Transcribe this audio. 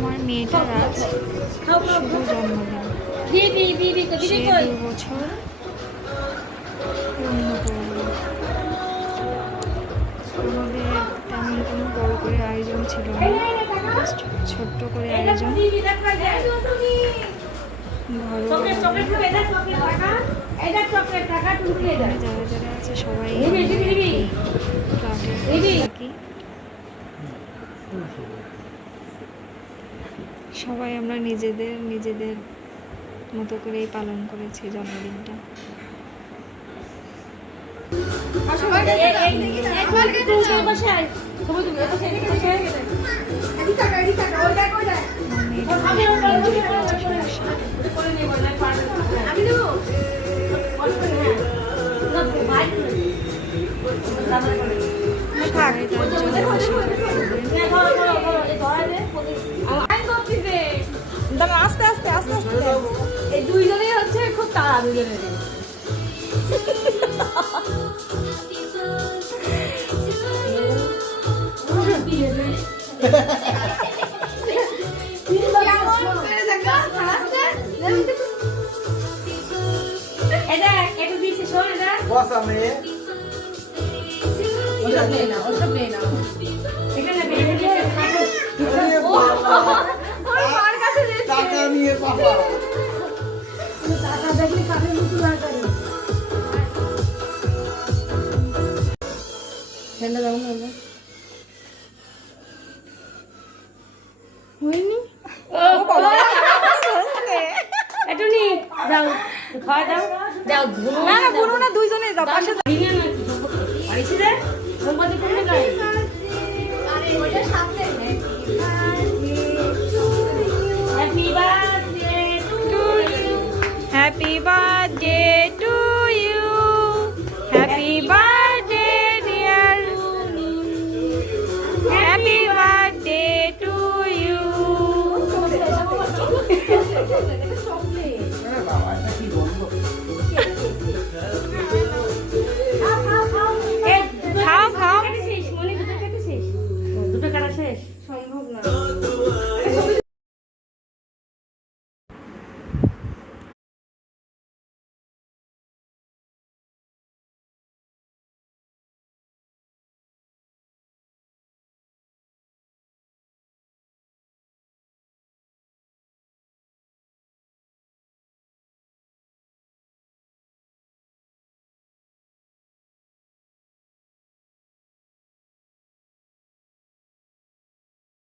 আমার মেয়েটার আজ শুভ জন্মদিন। সে দু বছর পূর্ণ করল আমাদের তেমন কোনো বড় করে আয়োজন ছিল না। ছোট্ট করে আয়োজন। ঘরোয়া যারা যারা আছে সবাই। ফ্ল্যাটে থাকি। সবাই আমরা নিজেদের নিজেদের মতো করেই পালন করেছি জন্মদিনটা। সবাই না ওসব নেই না এখানে ঠান্ডা দাও না হয়নি? এটুনি দাও খাওয়া দাও। যাও ঘুরো না না গুরু না দুইজনে যাও পাশে যাও। আইছি রে মোমবাতি কোনে গায়